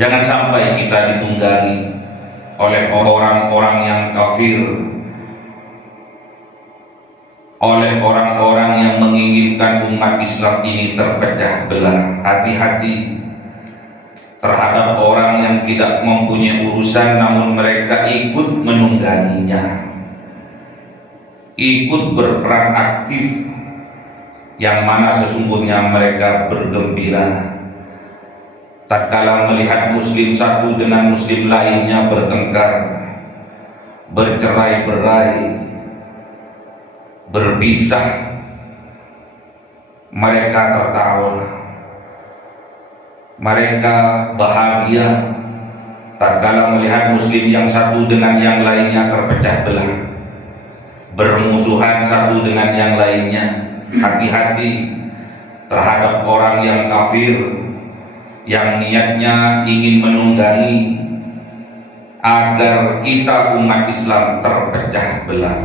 Jangan sampai kita ditunggangi oleh orang-orang yang kafir, oleh orang-orang yang menginginkan umat Islam ini terpecah belah. Hati-hati terhadap orang yang tidak mempunyai urusan namun mereka ikut menungganginya, ikut berperan aktif, yang mana sesungguhnya mereka bergembira tatkala melihat muslim satu dengan muslim lainnya bertengkar, bercerai-berai, berpisah. Mereka tertawa, mereka bahagia tatkala melihat muslim yang satu dengan yang lainnya terpecah belah, bermusuhan satu dengan yang lainnya. Hati-hati terhadap orang yang kafir yang niatnya ingin menunggangi agar kita umat Islam terpecah belah.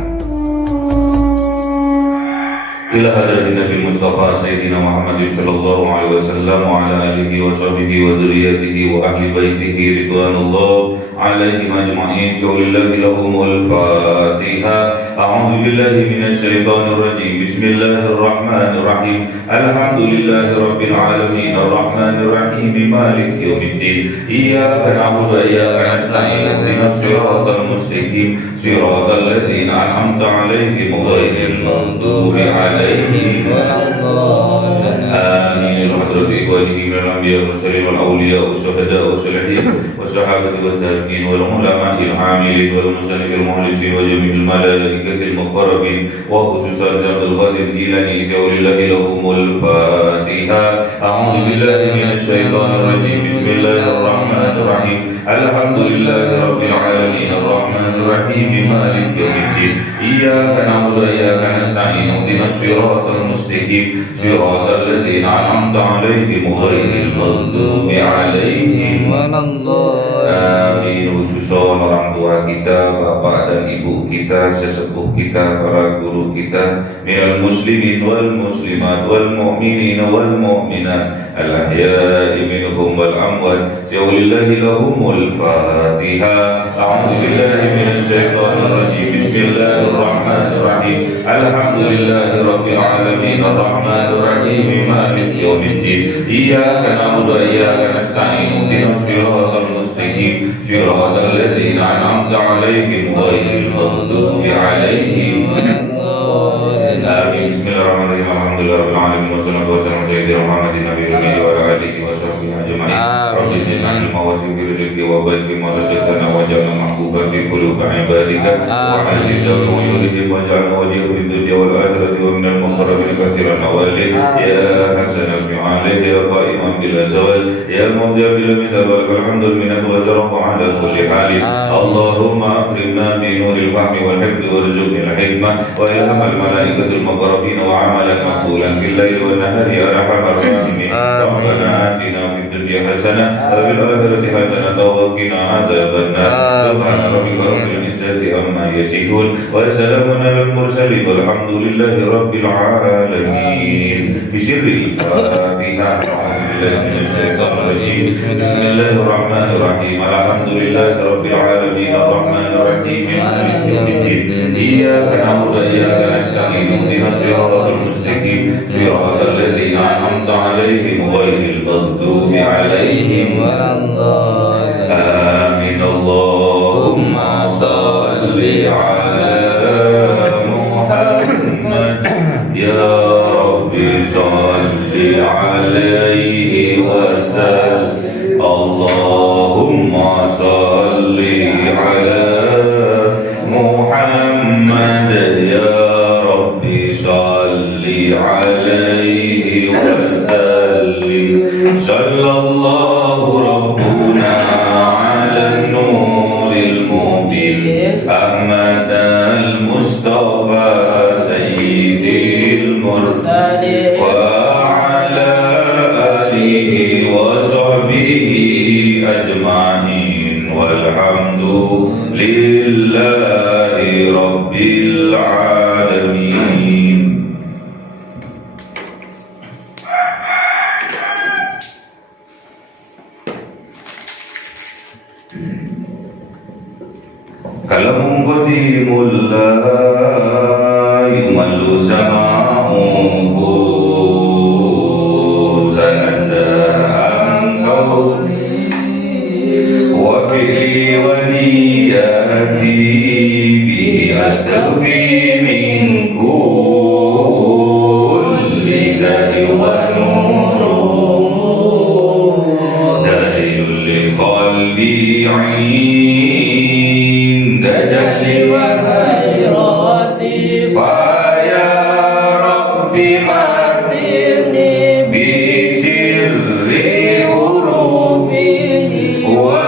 Ila hadratin Nabi Mustafa Sayyidina Muhammad sallallahu alaihi wasallam wa ala alihi wa sahbihi wa dzurriyyatihi wa ahli baitihi ridwanullah alaihim ajma'in. Lillahi lahumul Fatiha. A'udzu billahi minasy syaithanir rajim. Bismillahir rahmanir rahim. Alhamdulillahi rabbil alamin arrahmanir rahim maliki yaumiddin. Iyyaka na'budu wa iyyaka nasta'in. Ihdinas siratal mustaqim siratal ladzina an'amta 'alaihim ghairil maghdubi 'alaihim waladdallin. Amin. Hadratu ikhwani minal anbiya wal mursalin wal awliya was syuhada was salihin was sahabati wat tabi'in wal ulama'il 'amilin wal muslimin wal mukhlisin wa jami'il malaikatil muqarrabin wa khususan Abdul Qadir Jilani lillahi lahumul Fatiha. A'udzu billahi minasy syaithanir rajim. Bismillahirrahmanirrahim. Alhamdulillahi rabbil alamin arrahmanir rahim maliki yaumiddin. Iyyaka na'budu wa iyyaka nasta'in. Ihdinas siratal mustaqim siratal ladzina an'amta 'alaihim ghairil maghdubi 'alaihim waladdallin. Amin. Khususan orang tua kita, bapak dan ibu kita, sesepuh kita, para guru kita, minal muslimin wal muslimat wal mu'minin wal mu'minat al ahya'i minhum wal amwat. Lillahi lahumul Fatiha. A'udzu billahi minasy syaithanir rajim. Bismillahir rahim. Alhamdulillahi rabbil alamin arrahmanir rahim maliki yaumiddin. Iyyaka na'budu wa iyyaka nasta'in. Ihdinas siratal mustaqim siratal ladzina an'amta 'alaihim ghairil maghdubi 'alaihim waladdallin. Amin. Bismillahirrahmanirrahim. Alhamdulillahirabbil alamin wassalatu wassalamu ala sayyidina Muhammadin nabiyil ummi wa ala alihi wa sahbihi ajma'in. Rabbi zidna ilma wa zidni rizqi wa barik bima razaqtana wa ja'alna mahbuban fi qulubi ibadika wa aziza wa yurihim wa ja'alna wajhihi fid dunya wal akhirati wa minal muqarrabin katsiran nawali ya hasanal fi'ali ya qa'iman bila zawal ya mubdi'a bila mithal wa lakal hamdul minnatu wa zarafu ala kulli halin. Allahumma akrimna bi nuril fahmi wal hifdhi warzuqni al hikmah wa ilhamal malaikatil muqarrabin wa amalan maqbulan bil laili wan nahari ya arhamar rahimin. Rabbana atina fid dunya hasanah wa fil akhirati hasanah wa qina adzabannar. Subhana rabbika rabbil izzati amma yasifun wa salamun alal mursalin walhamdulillahi rabbil alamin. Bismillahirrahmanirrahim. Bismillahirrahmanirrahim. Alhamdulillahi rabbil alamin arrahmanir rahim maliki yaumiddin. Iyyaka na'budu wa iyyaka nasta'in. Ihdinas siratal mustaqim siratal ladzina an'amta 'alaihim ghairil maghdubi 'alaihim waladdallin. Amin. Allahumma shalli 'ala Muhammad ya Rabbi shalli 'alaihi wa sallim. Allahumma shalli 'ala Muhammad ya Rabbi shalli 'alaihi wa sallim. Sallallahu rabbuna 'ala nuril mubin Ahmad al-Mustafa sayyidil mursalin wa 'ala alihi wa sahbihi ajma'in walhamdu lillahi rabbil alamin. Kalamu qatimul la yumallu sama'uhu tanazza'an qawli wa fi'li wa niyati bihi astaghfi min kulli da'in wa nuru dalilul li qalbi 'inda jahli wa khairati fa ya rabbi matini bi sirri hurufihi wa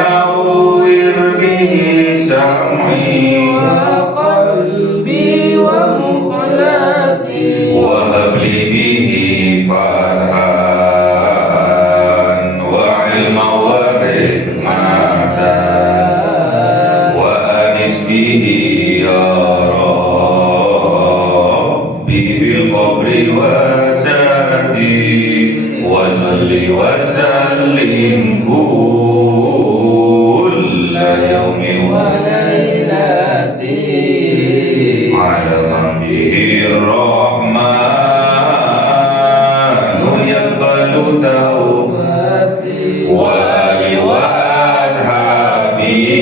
nawwir bihi sam'i wa qalbi wa muqallati wa habli bihi farhan wa ilma wa hikmatan wa anis bihi ya rabbi bil qabri wa sati wa salli wa sallim kulla yawmi wa lailati ala man bihi rahmanu yaqbalu tawbati wa ali wa ashabin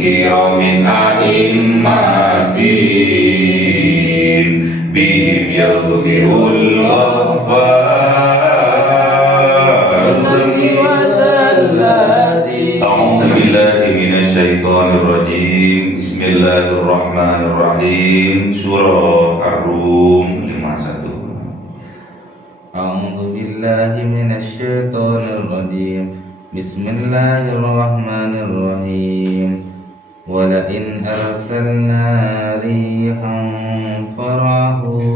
kiramin a'immatin bihim yaghfirul ghaffar wa zallati. A'udzu billahi minasy syaithanir rajim. Bismillahirrahmanirrahim. Surah Ar-Rum 51. A'udzu billahi minasy syaithanir rajim. Bismillahirrahmanirrahim. Wa la in arsalna rihan fara'uhu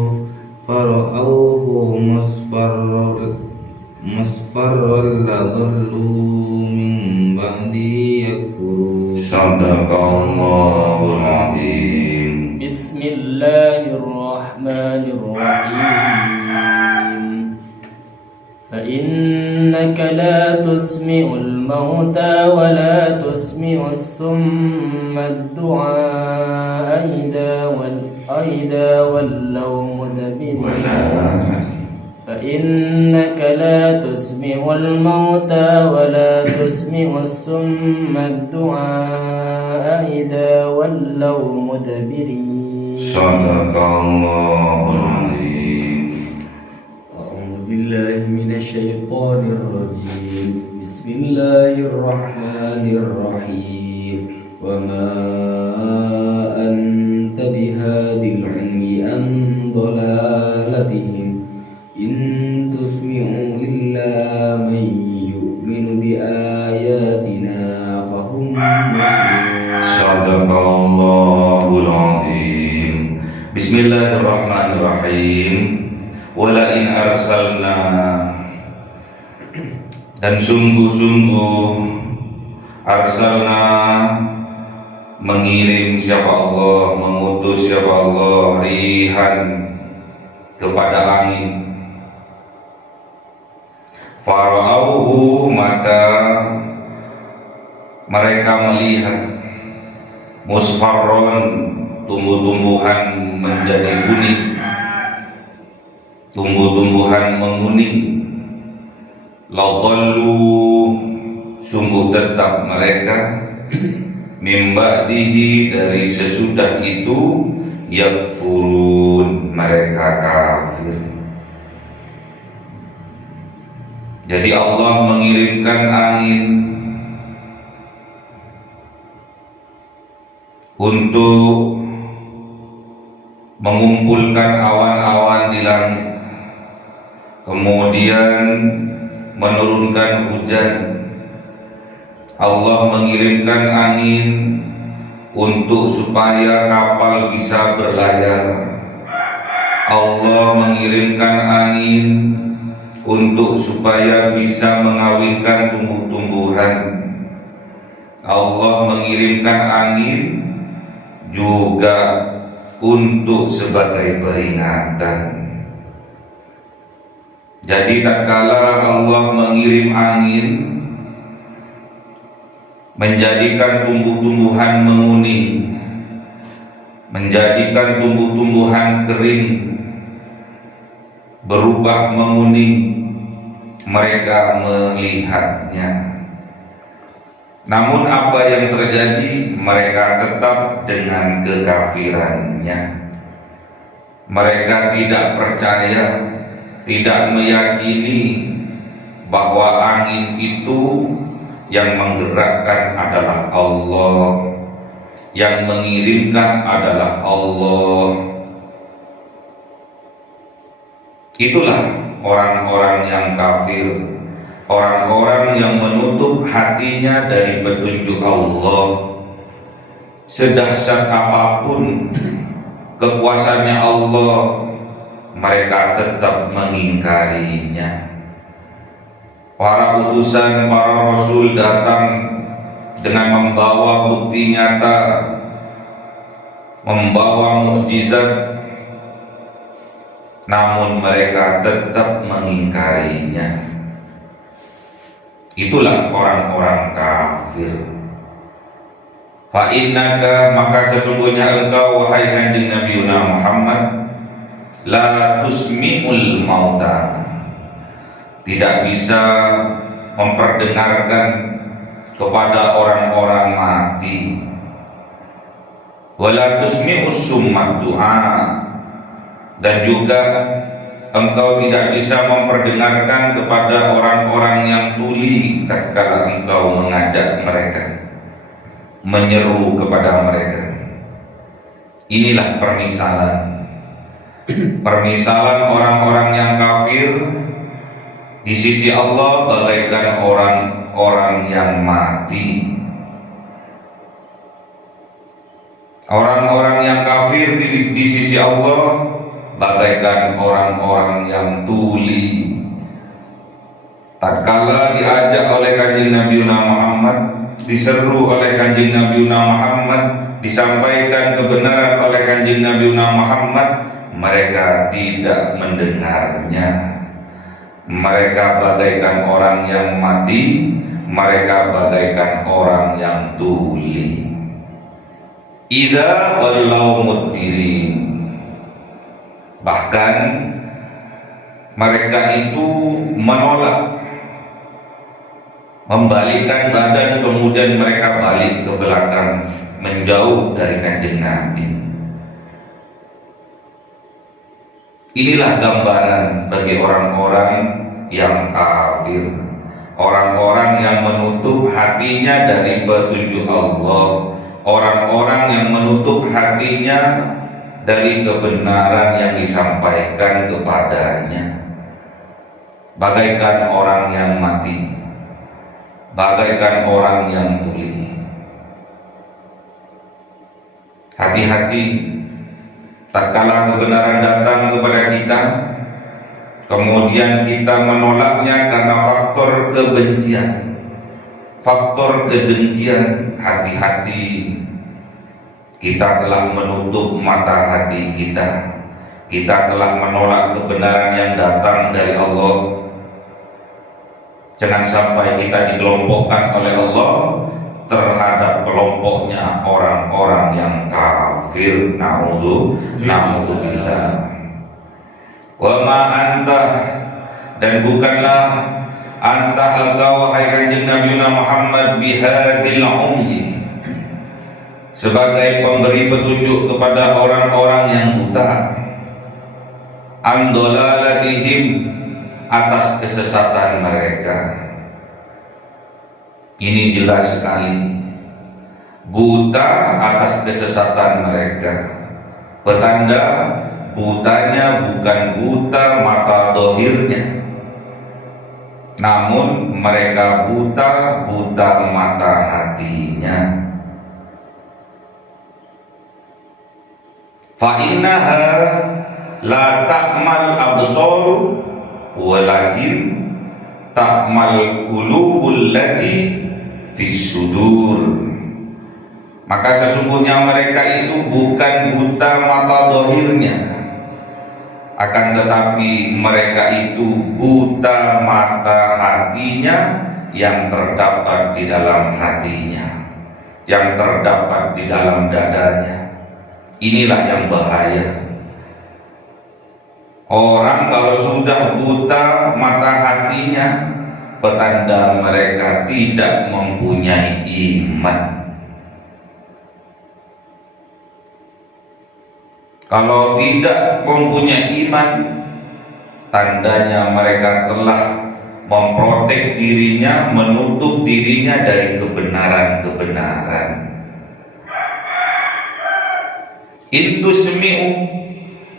musfarran la dhallu min ba'di yakfurun. Sadaqallahul azim. Bismillahirrahmanirrahim. فإنك لا تسمع الموتى ولا تسمع الصم الدعاء إذا ولوا مدبرين. فإنك لا تسمع الموتى ولا تسمع الصم الدعاء إذا ولوا مدبرين. Sadaqallahul azim. أعوذ بالله من الشيطان الرجيم. بسم الله الرحمن الرحيم. وما أنت بهاد العمي عن ضلالتهم إن تسمع إلا من يؤمن بآياتنا فهم مسلمون. Sadaqallahul azim. Bismillahirrahmanirrahim. Wala in arsalna, dan sungguh-sungguh arsalna, mengirim siapa Allah, mengutus siapa Allah, rihan, kepada angin. Fara'auhu, maka mereka melihat, musfarron, tumbuh-tumbuhan menjadi kuning, tumbuh-tumbuhan menguning. Laqallu, sungguh tetap mereka, mimba'dihi, dari sesudah itu, yakfurun, mereka kafir. Jadi Allah mengirimkan angin untuk mengumpulkan awan-awan di langit, kemudian menurunkan hujan. Allah mengirimkan angin untuk supaya kapal bisa berlayar. Allah mengirimkan angin untuk supaya bisa mengawinkan tumbuh-tumbuhan. Allah mengirimkan angin juga untuk sebagai peringatan. Jadi tatkala Allah mengirim angin, menjadikan tumbuh-tumbuhan menguning, menjadikan tumbuh-tumbuhan kering berubah menguning. Mereka melihatnya. Namun apa yang terjadi? Mereka tetap dengan kekafirannya. Mereka tidak percaya, tidak meyakini bahwa angin itu yang menggerakkan adalah Allah, yang mengirimkan adalah Allah. Itulah orang-orang yang kafir, orang-orang yang menutup hatinya dari petunjuk Allah. Sedahsyat apapun kekuasaannya Allah, mereka tetap mengingkarinya. Para utusan, para rasul datang dengan membawa bukti nyata, membawa mukjizat, namun mereka tetap mengingkarinya. Itulah orang-orang kafir. Fa innaka, maka sesungguhnya engkau wahai kanjeng Nabi Muhammad, la tusmi'ul mauta, tidak bisa memperdengarkan kepada orang-orang mati. Wala tusmi'us summat du'a, dan juga engkau tidak bisa memperdengarkan kepada orang-orang yang tuli tatkala engkau mengajak mereka, menyeru kepada mereka. Inilah permisalan orang-orang yang kafir di sisi Allah bagaikan orang-orang yang mati. Orang-orang yang kafir di sisi Allah bagaikan orang-orang yang tuli. Tatkala diajak oleh kanjeng Nabi Muhammad, diseru oleh kanjeng Nabi Muhammad, disampaikan kebenaran oleh kanjeng Nabi Muhammad, mereka tidak mendengarnya. Mereka bagaikan orang yang mati, mereka bagaikan orang yang tuli. Idza wallau mudbirin, bahkan mereka itu menolak, membalikkan badan, kemudian mereka balik ke belakang, menjauh dari kanjeng Nabi. Inilah gambaran bagi orang-orang yang kafir, orang-orang yang menutup hatinya dari petunjuk Allah, orang-orang yang menutup hatinya dari kebenaran yang disampaikan kepadanya. Bagaikan orang yang mati, bagaikan orang yang tuli. Hati-hati tatkala kebenaran datang kepada kita, kemudian kita menolaknya karena faktor kebencian, faktor kedengkian. Hati-hati, kita telah menutup mata hati kita. Kita telah menolak kebenaran yang datang dari Allah. Jangan sampai kita dikelompokkan oleh Allah terhadap kelompoknya orang-orang yang kafir. Na'udzubillah. Wa ma anta, dan bukanlah anta engkau wahai kanjeng Nabi Muhammad bihadil umyi, sebagai pemberi petunjuk kepada orang-orang yang buta, andolalatihim, atas kesesatan mereka. Ini jelas sekali, buta atas kesesatan mereka. Petanda butanya bukan buta mata dohirnya, namun mereka buta mata hatinya. Fa innaha la ta'mal absar walakin ta'mal qulubul lati fis sudur. Maka sesungguhnya mereka itu bukan buta mata dohirnya, akan tetapi mereka itu buta mata hatinya yang terdapat di dalam hatinya, yang terdapat di dalam dadanya. Inilah yang bahaya. Orang kalau sudah buta mata hatinya, petanda mereka tidak mempunyai iman. Kalau tidak mempunyai iman, tandanya mereka telah memprotek dirinya, menutup dirinya dari kebenaran-kebenaran. Intusmi'u,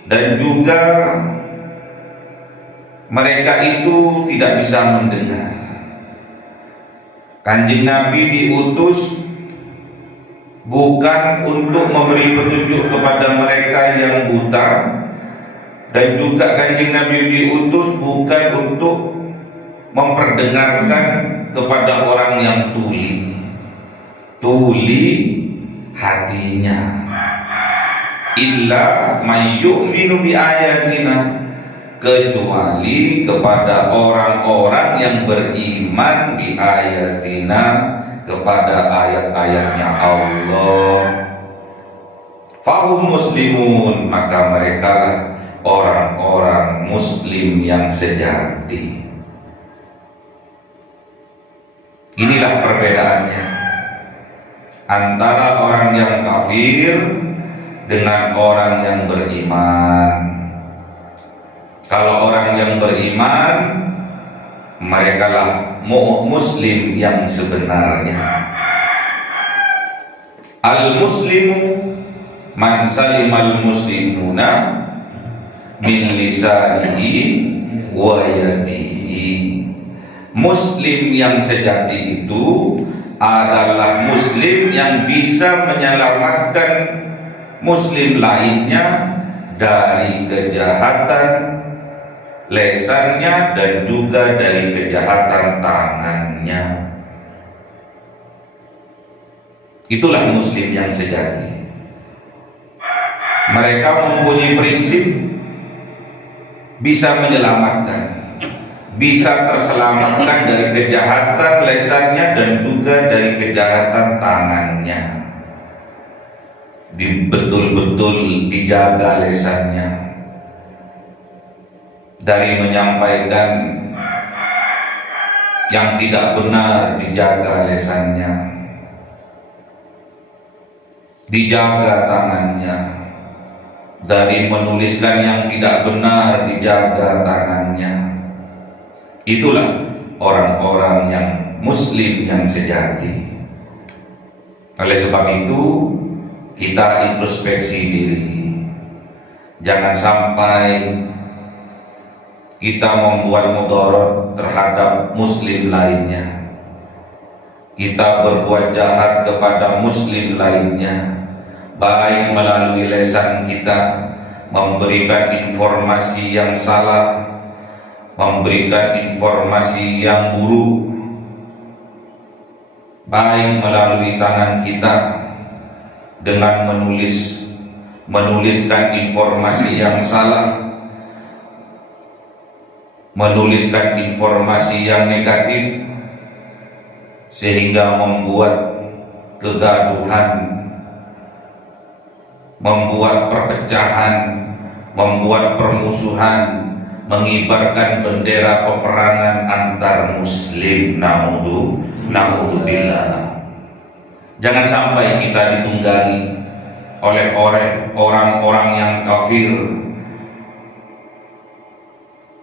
dan juga mereka itu tidak bisa mendengar. Kanjeng Nabi diutus bukan untuk memberi petunjuk kepada mereka yang buta, dan juga Kanjeng Nabi diutus bukan untuk memperdengarkan kepada orang yang tuli hatinya. Illa may yu'minu bi ayatina, kecuali kepada orang-orang yang beriman bi ayatina, kepada ayat-ayatnya Allah. Fahum muslimun, maka mereka lah orang-orang muslim yang sejati. Inilah perbedaannya antara orang yang kafir dengan orang yang beriman. Kalau orang yang beriman, mereka lah muslim yang sebenarnya. Al-muslimu man salimal muslimuna min lisanihi wa yadihi. Muslim yang sejati itu adalah muslim yang bisa menyelamatkan muslim lainnya dari kejahatan lesannya dan juga dari kejahatan tangannya. Itulah muslim yang sejati. Mereka mempunyai prinsip bisa menyelamatkan, bisa terselamatkan dari kejahatan lesannya dan juga dari kejahatan tangannya. Betul-betul dijaga lesannya dari menyampaikan yang tidak benar, dijaga lesannya, dijaga tangannya dari menuliskan yang tidak benar, dijaga tangannya. Itulah orang-orang yang muslim yang sejati. Oleh sebab itu kita introspeksi diri. Jangan sampai kita membuat mudarat terhadap muslim lainnya. Kita berbuat jahat kepada muslim lainnya, baik melalui lisan kita memberikan informasi yang salah, memberikan informasi yang buruk, baik melalui tangan kita dengan menuliskan informasi yang salah, menuliskan informasi yang negatif, sehingga membuat kegaduhan, membuat perpecahan, membuat permusuhan, mengibarkan bendera peperangan antar muslim. Naudzubillah. Jangan sampai kita ditunggangi oleh orang-orang yang kafir,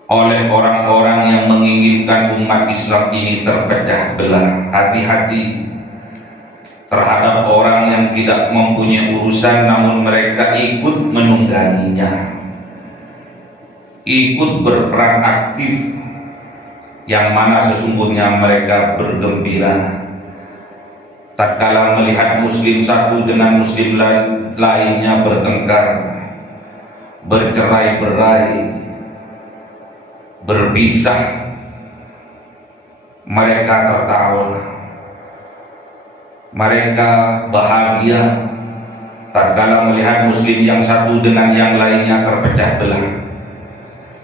oleh orang-orang yang menginginkan umat Islam ini terpecah belah. Hati-hati terhadap orang yang tidak mempunyai urusan namun mereka ikut menungganginya, ikut berperan aktif, yang mana sesungguhnya mereka bergembira tatkala melihat muslim satu dengan muslim lainnya bertengkar, bercerai-berai, berpisah. Mereka tertawa, mereka bahagia tatkala melihat muslim yang satu dengan yang lainnya terpecah belah,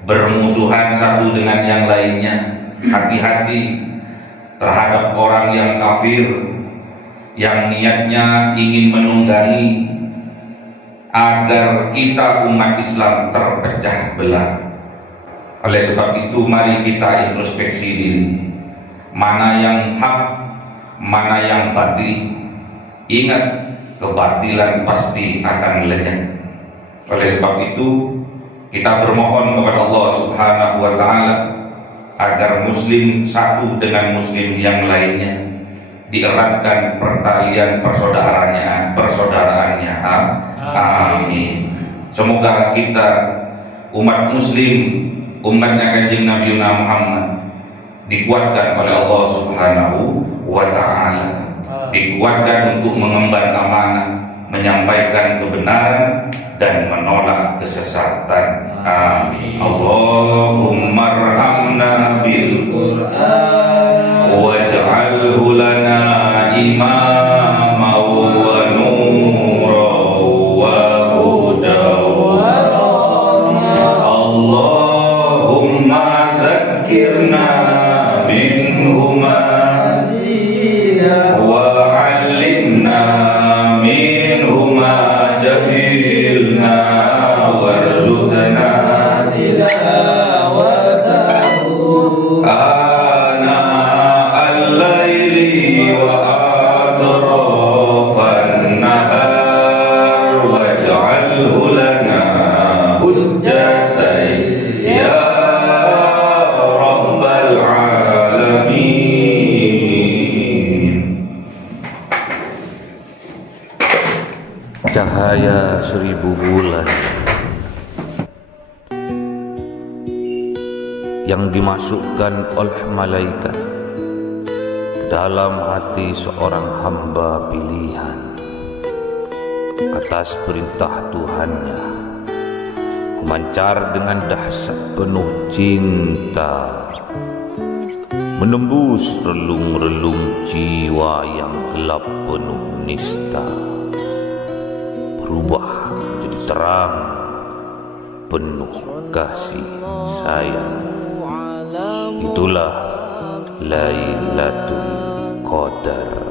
bermusuhan satu dengan yang lainnya. Hati-hati terhadap orang yang kafir, yang niatnya ingin menunggangi agar kita umat Islam terpecah belah. Oleh sebab itu mari kita introspeksi diri, mana yang hak, mana yang batil. Ingat, kebatilan pasti akan lenyap. Oleh sebab itu kita bermohon kepada Allah Subhanahu wa Ta'ala agar Muslim satu dengan Muslim yang lainnya, dieratkan pertalian persaudaraannya. Amin. Semoga kita umat Muslim, umatnya Kanjeng Nabi Muhammad, dikuatkan oleh Allah Subhanahu wa Ta'ala, dikuatkan untuk mengemban amanah, menyampaikan kebenaran dan menolak kesesatan. Amin. Allahumma arhamna bil Qur'an waj'alhu lana imama wa nuran wa hudan wa rahmah. Allahumma dzakkirna minhuma wa 'allimna minhuma jahilna warzuqna tilawatahu ana al-laili wa atrafan nahar waj'alhu lana hujjatan ya rabbal alamin. Cahaya 1000 bulan yang dimasukkan oleh malaikat ke dalam hati seorang hamba pilihan atas perintah Tuhannya, memancar dengan dahsyat penuh cinta, menembus relung-relung jiwa yang gelap penuh nista, berubah menjadi terang penuh kasih sayang. Itulah Lailatul Qadar.